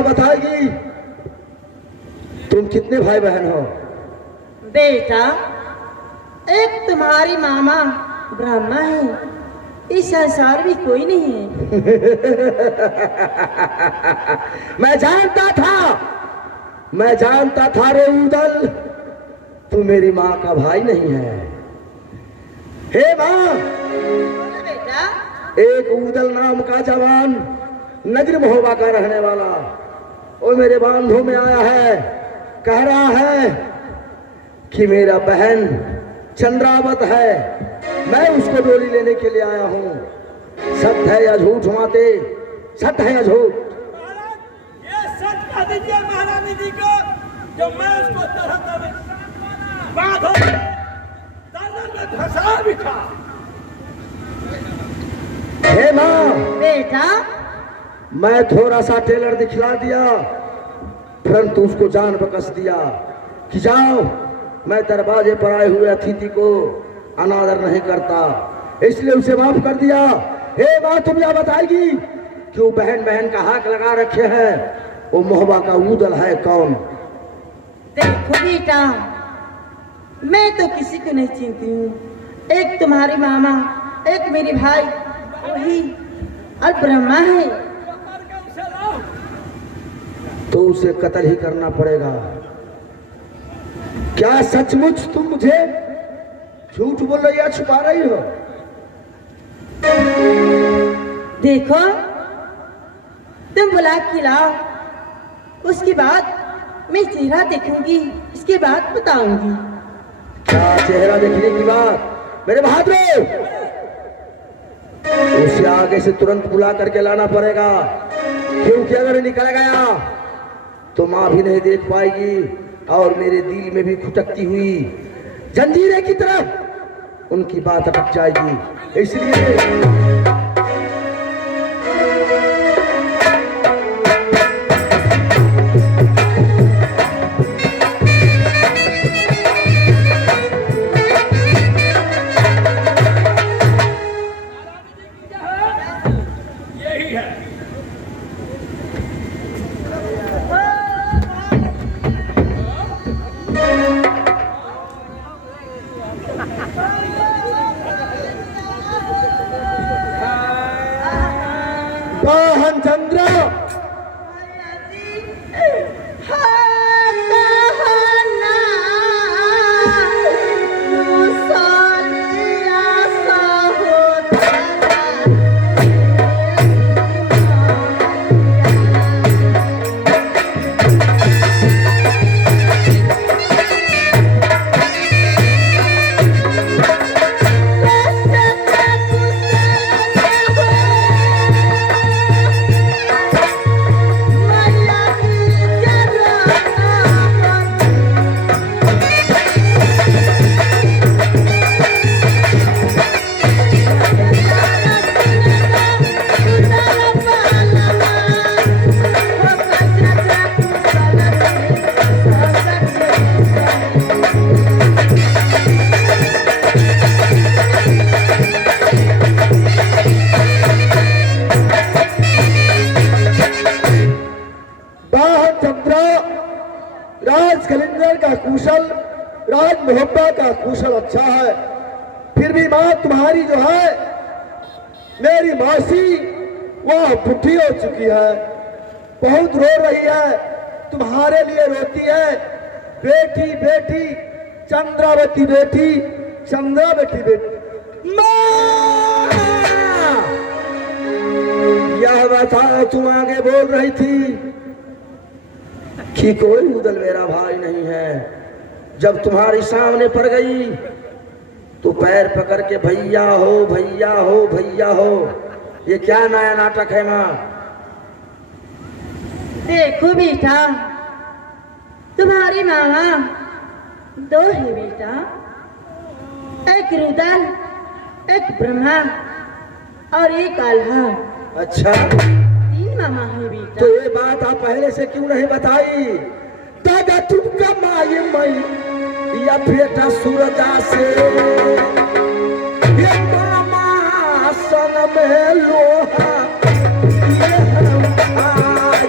यह बताएगी तुम कितने भाई बहन हो? बेटा, एक तुम्हारी मामा ब्रह्मा है, इस संसार में कोई नहीं है। मैं जानता था रे उदल, तू मेरी माँ का भाई नहीं है। हे माँ, बेटा, एक उदल नाम का जवान नगर महोबा का रहने वाला वो मेरे बांधों में आया है, कह रहा है कि मेरा बहन चंद्रावत है, मैं उसको डोली लेने के लिए आया हूँ। सत्य है या झूठ माते? सत्य है या झूठ? ये सच कह दीजिए महारानी जी को, जो मैं उसको बांधो में धसा बिठा। हे माँ, बेटा, मैं थोड़ा सा टेलर दिखला दिया, परंतु उसको जान बकस दिया कि जाओ, मैं दरवाजे पर आए हुए अतिथि को अनादर नहीं करता, इसलिए उसे माफ कर दिया। हे माँ, तुम यह बताएगी कि वो बहन का हाथ लगा रखे हैं, वो मोहबा का उदल है कौन? देखो बेटा, मैं तो किसी को नहीं चिंती हूँ। एक तुम्हारी मामा, एक मेरी भाई, वही और ब्रह्मा है। तो उसे कत्ल ही करना पड़ेगा। क्या सचमुच तुम मुझे झूठ बोल रही या छुपा रही हो? देखो, तुम बुला के लाओ, उसके बाद मैं चेहरा देखूंगी, इसके बाद बताऊंगी। क्या चेहरा देखने की बात? मेरे बहादुर, उसे आगे से तुरंत बुला करके लाना पड़ेगा, क्योंकि अगर निकल गया तो माँ भी नहीं देख पाएगी और मेरे दिल में भी खुटकती हुई जंजीरें की तरह उनकी बात अटक जाएगी। इसलिए चंद्र राज कलिंगर का कुशल, राज मोहब्बा का कुशल अच्छा है, फिर भी माँ तुम्हारी जो है, मेरी मौसी, वह बुढ़ी हो चुकी है, बहुत रो रही है, तुम्हारे लिए रोती है। बेटी बेटी चंद्रावती बेटी, चंद्रावती बेटी। माँ, यह बताओ, तुम आगे बोल रही थी कि कोई उदल मेरा भाई नहीं है, जब तुम्हारी सामने पड़ गई तो पैर पकड़ के भैया हो भैया हो भैया हो, ये क्या नया नाटक है माँ? देखो बेटा, तुम्हारी मामा दो है बेटा, एक रुदल, एक ब्रह्मा और एक आल्हा। अच्छा, तीन मामा है बेटा। तो ये बात आप पहले से क्यों नहीं बताई? दादा तुमका माई मई या बेटा सूरजा से, ये मामा सन में लोहा ये है उठाई।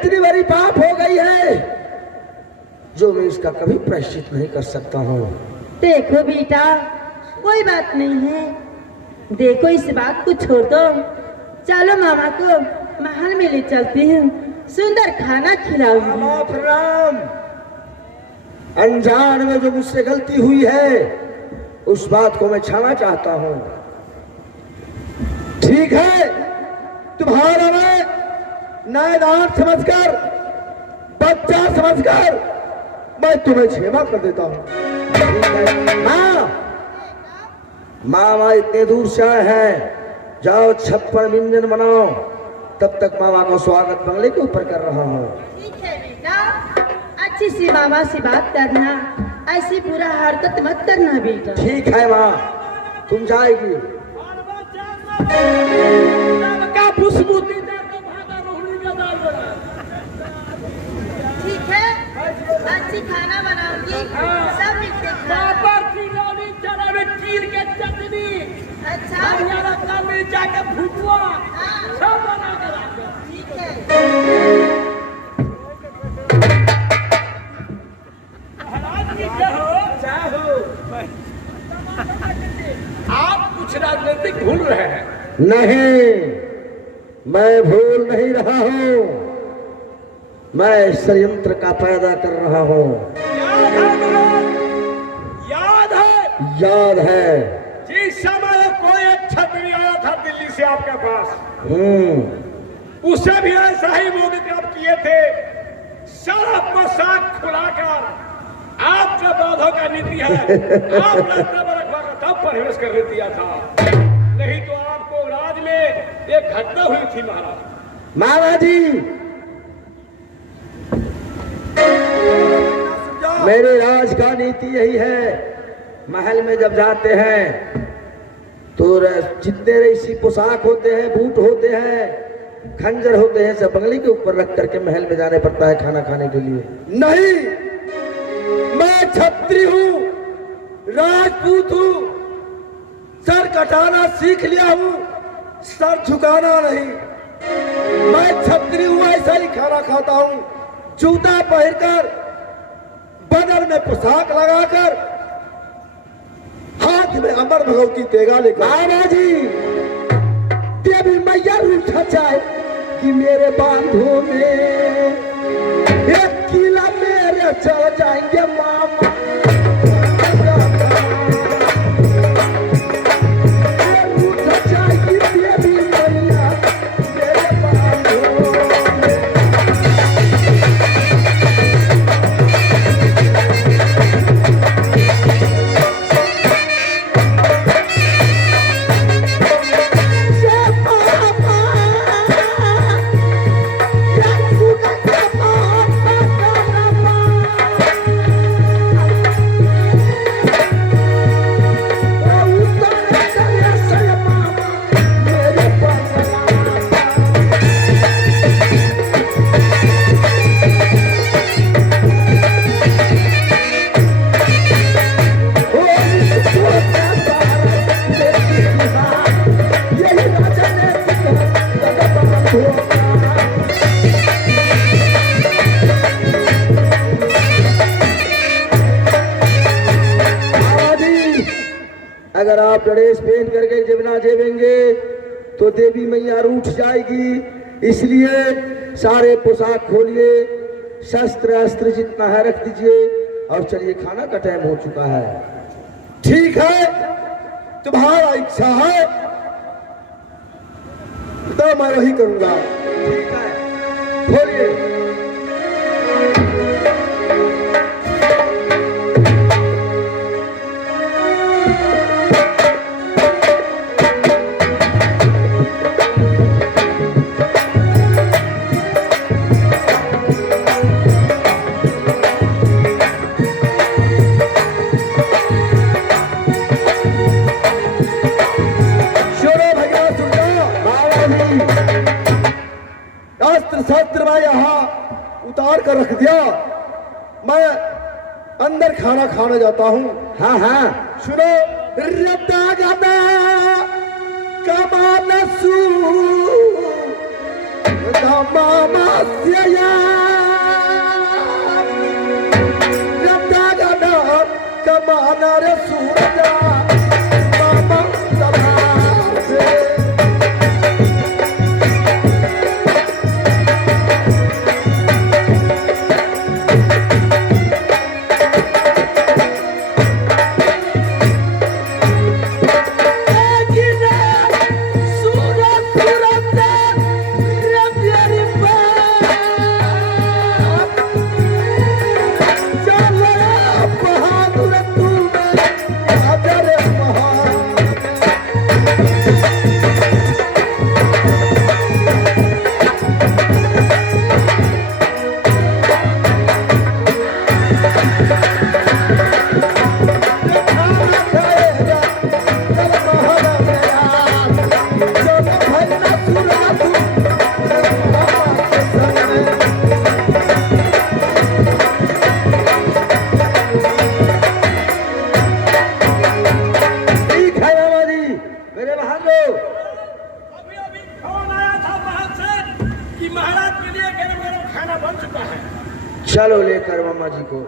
इतनी बड़ी पाप हो गई है जो मैं इसका कभी प्रायश्चित नहीं कर सकता हूँ। देखो बेटा, कोई बात नहीं है। देखो, इस बात को छोड़ दो। चलो मामा को महल में ले चलती हूँ, सुंदर खाना खिलाऊंगी। मामा प्रणाम। अनजान में जो मुझसे गलती हुई है उस बात को मैं क्षमा चाहता हूँ। ठीक है, तुम्हारा मैं नादान समझकर, बच्चा समझकर मैं तुम्हें क्षमा कर देता हूँ। मामा इतने दूर से आए हैं, जाओ 56 व्यंजन बनाओ। तब तक मामा को स्वागत बंगले के ऊपर कर रहा हूँ। ठीक है बेटा, अच्छी सी मामा से बात करना, ऐसी बुरा हरकत मत करना बेटा। ठीक है माँ, तुम जाएगी। ठीक है, अच्छी खाना बनाऊंगी, सब मिलके अच्छा जाके भुजवा हाँ। सब बना के रखो। ठीक है। महाराज जी चाहो आप कुछ राजनीतिक भूल रहे हैं। नहीं, मैं भूल नहीं रहा हूँ, मैं षड्यंत्र का पैदा कर रहा हूँ। याद है? याद है। जिस समय कोई एक छत्री आया था दिल्ली से आपके पास, उसे भी ऐसा ही मोदी आप किए थे। सारा पोशाक खुलाकर आपका बौद्धों का नीति है, आप रास्ते पर रखवा कर तब प्रवेश करने दिया था, नहीं तो आपको राज में एक घटना हुई थी महाराज। मामा जी, मेरे राज का नीति यही है, महल में जब जाते हैं तो जितने ऐसी पोशाक होते हैं, बूट होते हैं, खंजर होते हैं, सब बंगले के ऊपर रख करके महल में जाने पड़ता है खाना खाने के लिए। नहीं, मैं छत्री हूँ, राजपूत हूँ, सर कटाना सीख लिया हूँ, सर झुकाना नहीं। मैं छत्री हूँ, ऐसा ही खाना खाता हूँ, जूता पहनकर, बदन में पोशाक लगाकर, हाथ में अमर भगवती तेगा लेकर। मामा जी, देवी मैया रूठा चाहे कि मेरे बांधों में एक किला मेरे चल जाएंगे मामा। रूठा चाहे कि देवी मैया मेरे बांधों में। अगर आप ड्रेस पहन करके जब ना जेबेंगे तो देवी मैया रूठ जाएगी, इसलिए सारे पोशाक खोलिए, शस्त्र अस्त्र जितना है रख दीजिए और चलिए, खाना का टाइम हो चुका है। ठीक है, तुम्हारा इच्छा है तो मैं वही करूंगा। ठीक है, खोलिए। शस्त्र मैं यहाँ उतार कर रख दिया, मैं अंदर खाना खाने जाता हूँ। हाँ हाँ, सुनो। मामा सिया रत्ता कमाना रे सूरजा मामा सभा से महाराज के लिए गरम गरम खाना बन चुका है। चलो लेकर मामा जी को।